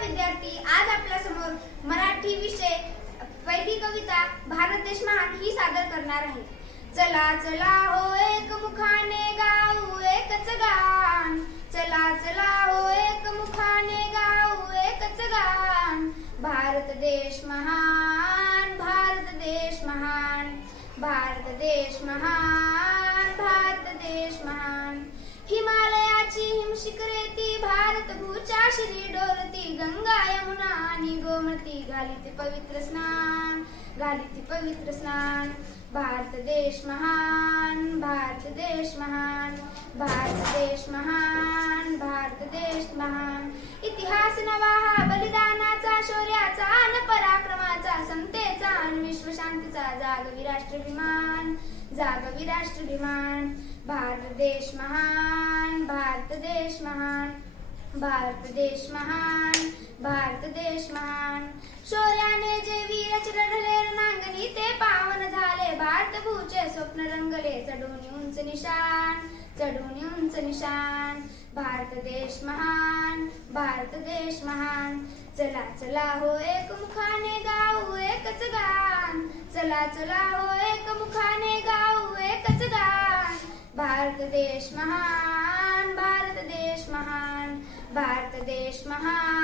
विद्यार्थी आज आपल्यासमोर मराठी विषय पहिली कविता भारत देश महान ही सादर करणार आहे. चला चला हो एक मुखाने गाऊ एकच गान. चला चला हो एक मुखाने गाऊ एकच गान. भारत देश महान भारत देश महान. भारत देश महान भारत देश महान. हिमालयाची ती भारत भूच्या श्री डोलती. गंगा यमुना आणि गोमती. घालिते पवित्र स्नान घालिते पवित्र स्नान. भारत देश महान भारत देश महान भारत देश महान भारत देश महान. इतिहास नवा हा बलिदानाचा शौर्याचा अन पराक्रमाचा समतेचा अन विश्वशांतीचा. जागवी राष्ट्रभिमान जागवी राष्ट्रभिमान. भारत देश महान भारत देश महान भारत देश महान भारत देश महान. शौर्याने जे वीरच चिरडले रणांगणी ते पावन झाले. भारत भूचे स्वप्न रंगले. चढून उंच निशान चढून उंच निशान. भारत देश महान भारत देश महान. चला चला हो एक मुखाने गाऊ एकच गान. चला चला हो एक मुखाने गाऊ एकच गान. भारत देश महान भारत देश महान भारत देश महान